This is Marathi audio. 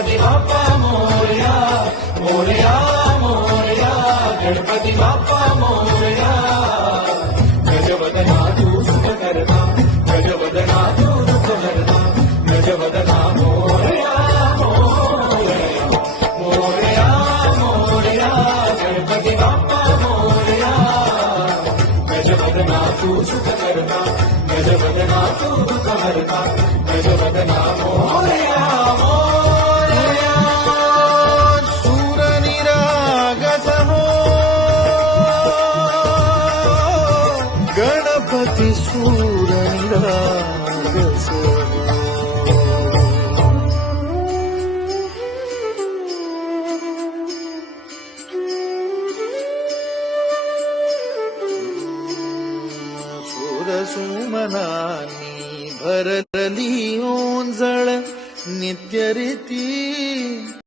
गणपती बाप्पा मोरया मोरया मोरया गणपती बाप्पा मोरया गजवदना तू सुख करता गजवदना तू दुःख भरता गजवदना मोरया मोरया मोरया मोरया गणपती बाप्पा मोरया गजवदना तू सुख करता गजवदना तू दुःख भरता गजवदना मोरया मोरया शूर निरागस हो गणपती शूर निरागस हो सुमनानी भरली ओंजळ नित्य रीती